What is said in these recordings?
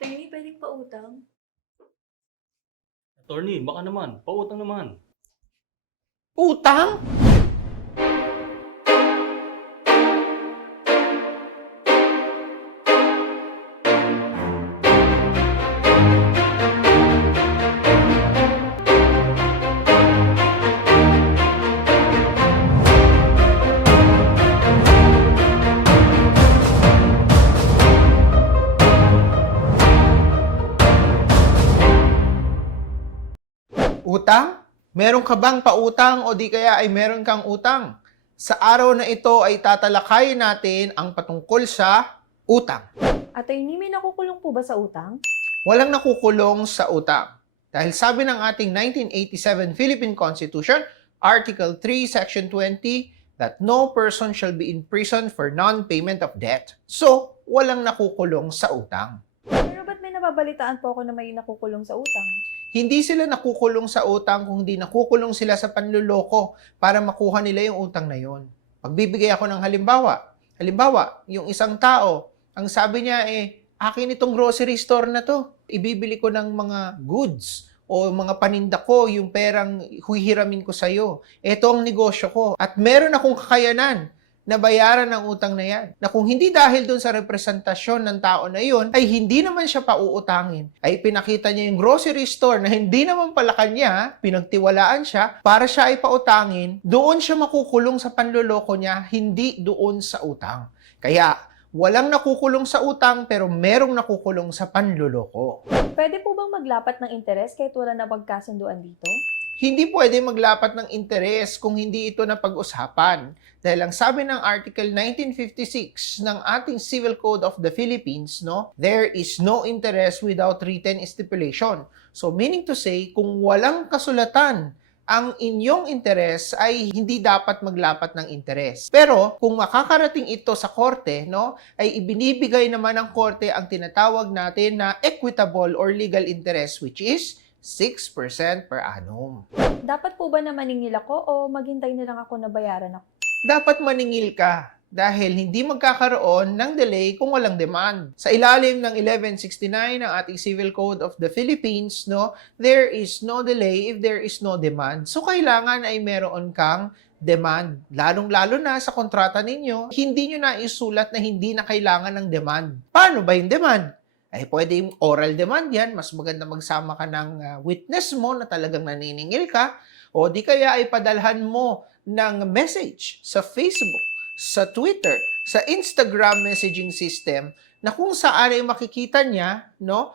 Attorney, puwedeng pautang? Attorney, baka naman, pautang naman. Utang? Utang? Meron ka bang pautang o di kaya ay meron kang utang? Sa araw na ito ay tatalakayin natin ang patungkol sa utang. Attorney, may nakukulong po ba sa utang? Walang nakukulong sa utang. Dahil sabi ng ating 1987 Philippine Constitution, Article 3, Section 20, that no person shall be in prison for non-payment of debt. So, walang nakukulong sa utang. Pero ba't may nababalitaan po ako na may nakukulong sa utang? Hindi sila nakukulong sa utang kung hindi nakukulong sila sa panluloko para makuha nila yung utang na yon. Magbibigay ako ng halimbawa. Halimbawa, yung isang tao, ang sabi niya akin itong grocery store na to. Ibibili ko ng mga goods o mga paninda ko, yung perang huhiramin ko sa'yo. Ito ang negosyo ko. At meron akong kakayanan na bayaran ang utang na yan. Na kung hindi dahil dun sa representasyon ng tao na yun, ay hindi naman siya pauutangin. Ay pinakita niya yung grocery store na hindi naman pala kanya, pinagtiwalaan siya, para siya ay pautangin, doon siya makukulong sa panloloko niya, hindi doon sa utang. Kaya, walang nakukulong sa utang pero merong nakukulong sa panloloko. Pwede po bang maglapat ng interes kahit wala na pagkasunduan dito? Hindi pwede maglapat ng interes kung hindi ito napag-usapan. Dahil ang sabi ng Article 1956 ng ating Civil Code of the Philippines, there is no interest without written stipulation. So meaning to say, kung walang kasulatan ang inyong interes ay hindi dapat maglapat ng interes. Pero kung makakarating ito sa korte, ay ibinibigay naman ng korte ang tinatawag natin na equitable or legal interest, which is 6% per annum. Dapat po ba na maningil ako o maghintay na lang ako na bayaran ako? Dapat maningil ka dahil hindi magkakaroon ng delay kung walang demand. Sa ilalim ng 1169 ng ating Civil Code of the Philippines, there is no delay if there is no demand. So kailangan ay meron kang demand. Lalong-lalo na sa kontrata ninyo, hindi nyo na isulat na hindi na kailangan ng demand. Paano ba yung demand? Ay pwede yung oral demand yan, mas maganda magsama ka ng witness mo na talagang naniningil ka, o di kaya ay padalhan mo ng message sa Facebook, sa Twitter, sa Instagram messaging system na kung saan ay makikita niya na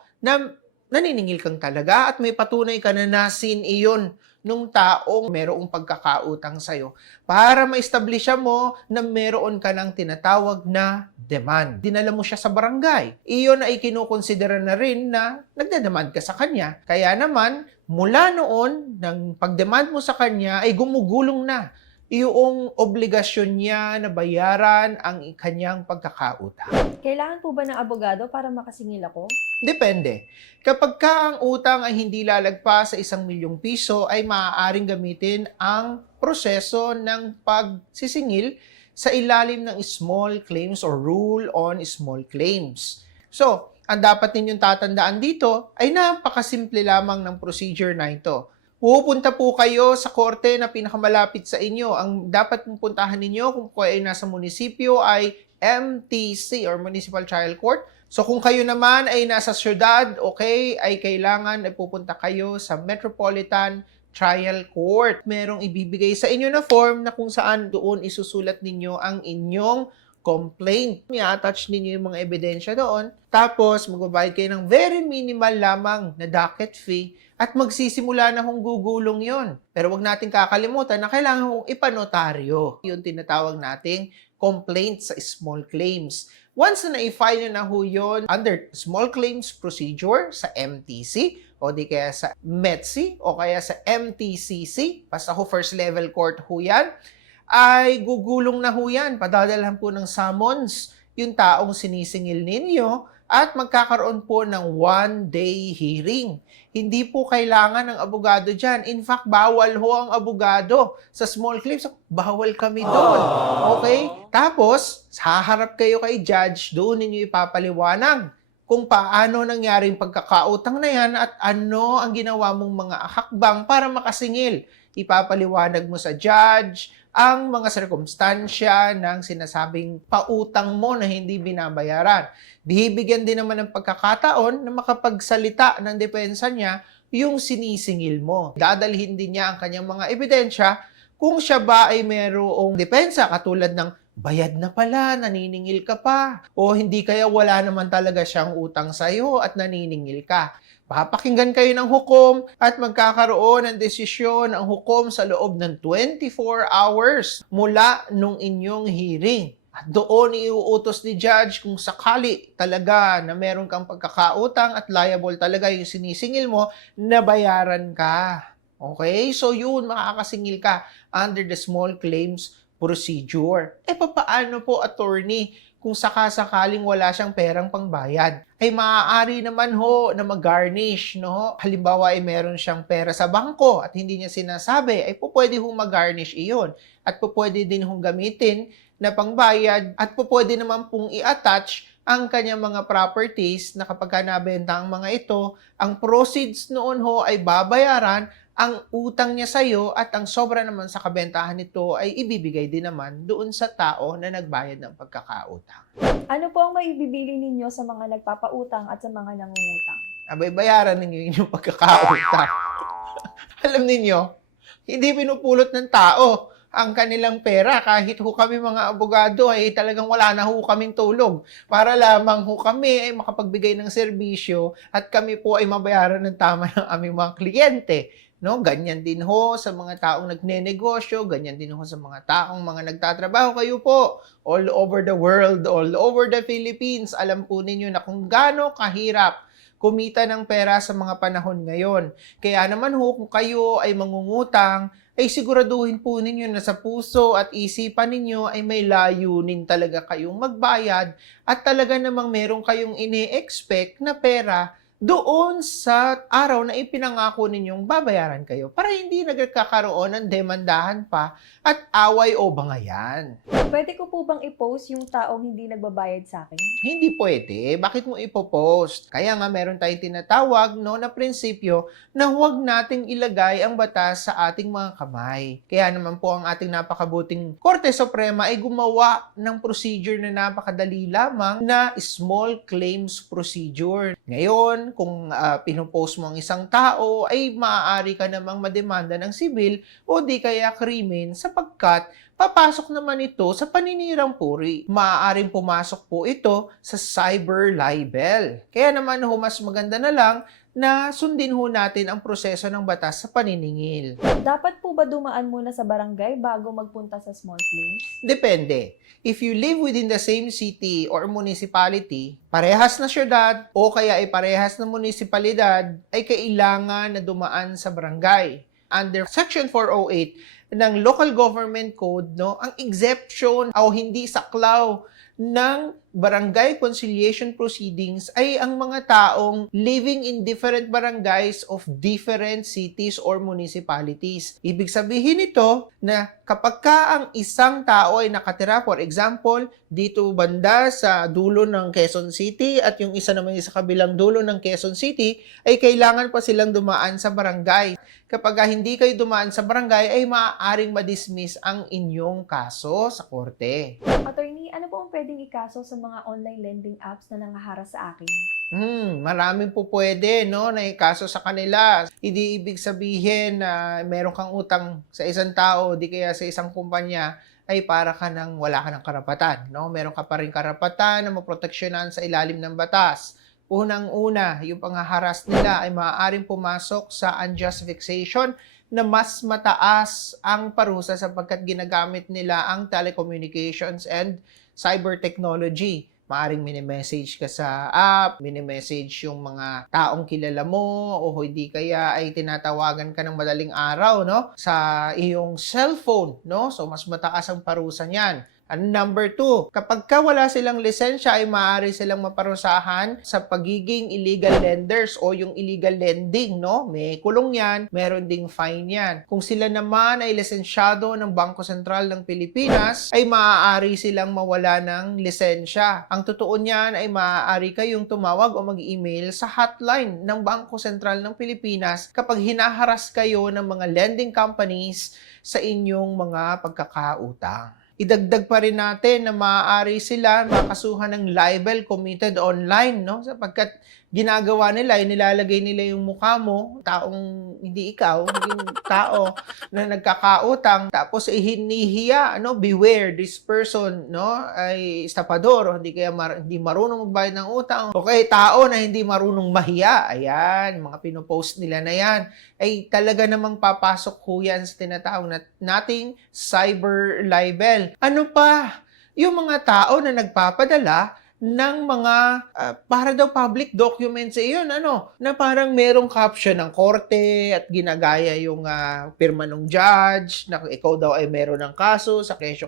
naniningil kang talaga at may patunay ka na nasin iyon nung taong merong pagkakautang sa'yo para ma-establish mo na meron ka ng tinatawag na demand. Dinala mo siya sa barangay. Iyon ay kinukonsidera na rin na nagdedemand ka sa kanya. Kaya naman, mula noon, ng pagdemand mo sa kanya ay gumugulong na yung obligasyon niya na bayaran ang kanyang pagkakautang. Kailangan po ba ng abogado para makasingil ako? Depende. Kapag ka ang utang ay hindi lalagpas sa 1,000,000 piso, ay maaaring gamitin ang proseso ng pagsisingil sa ilalim ng small claims or rule on small claims. So, ang dapat ninyong tatandaan dito ay napakasimple lamang ng procedure na ito. Pupunta po kayo sa korte na pinakamalapit sa inyo. Ang dapat pong puntahan ninyo kung kayo ay nasa munisipyo ay MTC or Municipal Trial Court. So kung kayo naman ay nasa syudad, ay kailangan ay pupunta kayo sa Metropolitan Trial Court. Merong ibibigay sa inyo na form na kung saan doon isusulat ninyo ang inyong complaint. I-attach ninyo yung mga ebidensya doon. Tapos magbabayad kayo ng very minimal lamang na docket fee at magsisimula na kung gugulong yon. Pero wag natin kakalimutan na kailangan kong ipanotaryo. Yung tinatawag nating complaint sa small claims. Once na na-file nyo na yun under small claims procedure sa MTC o di kaya sa METC o kaya sa MTCC, basta first level court yan, ay gugulong na yan. Padadalhan po ng summons yung taong sinisingil ninyo at magkakaroon po ng 1-day hearing. Hindi po kailangan ng abogado dyan. In fact, bawal ang abogado sa small claims. Bawal kami doon. Okay? Tapos, haharap kayo kay judge, doon ninyo ipapaliwanag kung paano nangyaring pagkakautang na yan at ano ang ginawa mong mga hakbang para makasingil. Ipapaliwanag mo sa judge ang mga sirkumstansya ng sinasabing pautang mo na hindi binabayaran. Bibigyan din naman ng pagkakataon na makapagsalita ng depensa niya yung sinisingil mo. Dadalhin din niya ang kanyang mga ebidensya kung siya ba ay mayroong depensa katulad ng bayad na pala, naniningil ka pa, o hindi kaya wala naman talaga siyang utang sa'yo at naniningil ka. Papakinggan kayo ng hukom at magkakaroon ng desisyon ang hukom sa loob ng 24 hours mula nung inyong hearing. At doon iuutos ni judge kung sakali talaga na meron kang pagkakautang at liable talaga yung sinisingil mo, na bayaran ka. Okay? So yun, makakasingil ka under the small claims procedure. Papaano po, attorney, kung sakasakaling wala siyang perang pangbayad? Ay maaari naman ho na mag-garnish, no? Halimbawa ay meron siyang pera sa bangko at hindi niya sinasabi, ay pwede hong mag-garnish iyon. At pwede din hong gamitin na pangbayad at pwede naman pong i-attach ang kanyang mga properties na kapag nabenta ang mga ito, ang proceeds noon ho ay babayaran ang utang niya sa'yo at ang sobra naman sa kabentahan nito ay ibibigay din naman doon sa tao na nagbayad ng pagkakautang. Ano po ang maibibili ninyo sa mga nagpapautang at sa mga nangungutang? Abay, bayaran ninyo yung pagkakautang. Alam ninyo, hindi pinupulot ng tao ang kanilang pera. Kahit ho kami mga abogado ay talagang wala na ho kaming tulog para lamang ho kami ay makapagbigay ng serbisyo at kami po ay mabayaran ng tama ng aming mga kliyente. No, ganyan din ho sa mga taong nagnenegosyo, ganyan din ho sa mga taong mga nagtatrabaho. Kayo po, all over the world, all over the Philippines, alam po ninyo na kung gaano kahirap kumita ng pera sa mga panahon ngayon. Kaya naman ho, kung kayo ay mangungutang, ay siguraduhin po ninyo na sa puso at isipan ninyo ay may layunin talaga kayong magbayad at talaga namang meron kayong ini-expect na pera doon sa araw na ipinangako ninyong babayaran kayo para hindi nagkakaroon ng demandahan pa at away o bangayan. Pwede ko po bang i-post yung taong hindi nagbabayad sa akin? Hindi pwede. Bakit mo ipopost? Kaya nga meron tayong tinatawag na prinsipyo na huwag nating ilagay ang batas sa ating mga kamay. Kaya naman po ang ating napakabuting Korte Suprema ay gumawa ng procedure na napakadali lamang na small claims procedure. Ngayon, kung pinupost mo ang isang tao, ay maaari ka namang mademanda ng sibil o di kaya krimen sapagkat papasok naman ito sa paninirang puri. Maaaring pumasok po ito sa cyber libel. Kaya naman mas maganda na lang na sundin ho natin ang proseso ng batas sa paniningil. Dapat po ba dumaan muna sa barangay bago magpunta sa small claims? Depende. If you live within the same city or municipality, parehas na syudad o kaya ay parehas na munisipalidad, ay kailangan na dumaan sa barangay. Under Section 408 ng Local Government Code, ang exception o hindi saklaw ng barangay conciliation proceedings ay ang mga taong living in different barangays of different cities or municipalities. Ibig sabihin nito na kapag ka ang isang tao ay nakatira, for example, dito banda sa dulo ng Quezon City at yung isa naman sa kabilang dulo ng Quezon City, ay kailangan pa silang dumaan sa barangay. Kapag hindi kayo dumaan sa barangay, ay maaaring madismiss ang inyong kaso sa korte. Attorney, ano po ang pwedeng ikaso sa mga online lending apps na nangaharap sa akin? Maraming po pwede, na ikaso sa kanila. Hindi ibig sabihin na meron kang utang sa isang tao, di kaya sa isang kumpanya, ay para ka nang wala ka ng karapatan, Meron ka pa rin karapatan na maproteksyonan sa ilalim ng batas. Unang-una, yung panghaharas nila ay maaaring pumasok sa unjust vexation na mas mataas ang parusa sapagkat ginagamit nila ang telecommunications and cyber technology. Maaring mini-message ka sa app, mini-message yung mga taong kilala mo, o hindi kaya ay tinatawagan ka ng madaling araw, sa iyong cellphone, So, mas mataas ang parusa niyan. Number 2, kapag ka wala silang lisensya ay maaari silang maparusahan sa pagiging illegal lenders o yung illegal lending, no? May kulong yan, meron ding fine yan. Kung sila naman ay lisensyado ng Bangko Sentral ng Pilipinas, ay maaari silang mawala ng lisensya. Ang totoo niyan ay maaari kayong tumawag o mag-email sa hotline ng Bangko Sentral ng Pilipinas kapag hinaharas kayo ng mga lending companies sa inyong mga pagkakautang. Idagdag pa rin natin na maaari sila makasuhan ng libel committed online, no? Sapagkat ginagawa nila, nilalagay nila yung mukha mo, taong hindi ikaw, yung tao na nagkakautang, tapos hinihiya, no? Beware, this person, no? Ay estapador, o hindi kaya hindi marunong magbayad ng utang, o kaya tao na hindi marunong mahiya. Ayan, mga pinopost nila na yan, ay talaga namang papasok ho yan sa tinatawag nating cyber libel. Ano pa? Yung mga tao na nagpapadala ng mga para daw public documents iyon, na parang merong caption ng korte at ginagaya yung pirma ng judge na ikaw daw ay meron ng kaso sa kesyo.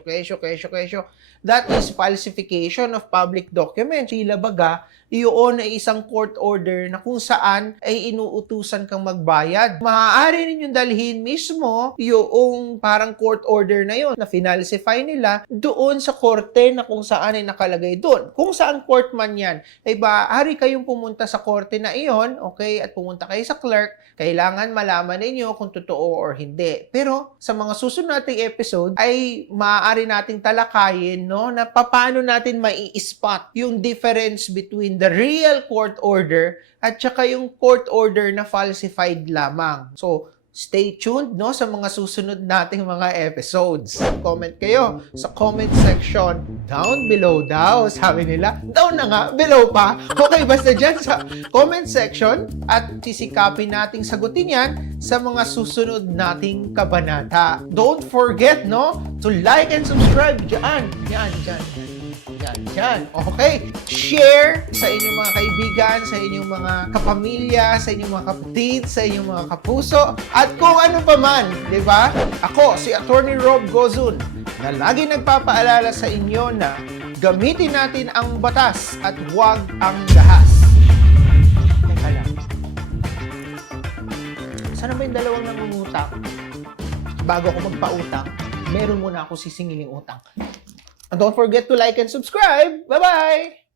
That is falsification of public documents. Tila baga, iyon ay isang court order na kung saan ay inuutusan kang magbayad. Maaari ninyong dalhin mismo yung parang court order na yon na finalsify nila doon sa korte na kung saan ay nakalagay doon. Kung saan court man yan, ay maaari kayong pumunta sa korte na iyon, okay, at pumunta kayo sa clerk, kailangan malaman ninyo kung totoo or hindi. Pero sa mga susunod nating episode, ay maaari nating talakayin, no, na paano natin mai-spot yung difference between the real court order at saka yung court order na falsified lamang. So, stay tuned, no, sa mga susunod nating mga episodes. Comment kayo sa comment section down below daw. Sabi nila, down na nga, below pa. Okay, basta dyan sa comment section at sisikapin nating sagutin yan sa mga susunod nating kabanata. Don't forget, no, to like and subscribe dyan. Yan. Okay? Share sa inyong mga kaibigan, sa inyong mga kapamilya, sa inyong mga kapatid, sa inyong mga kapuso, at kung ano pa man, di ba? Ako, si Attorney Rob Gozun, na lagi nagpapaalala sa inyo na gamitin natin ang batas at huwag ang dahas. Teka lang. Sana ba yung dalawang nangungutang? Bago ako magpautang, meron muna ako sisingiling utang. And don't forget to like and subscribe. Bye-bye!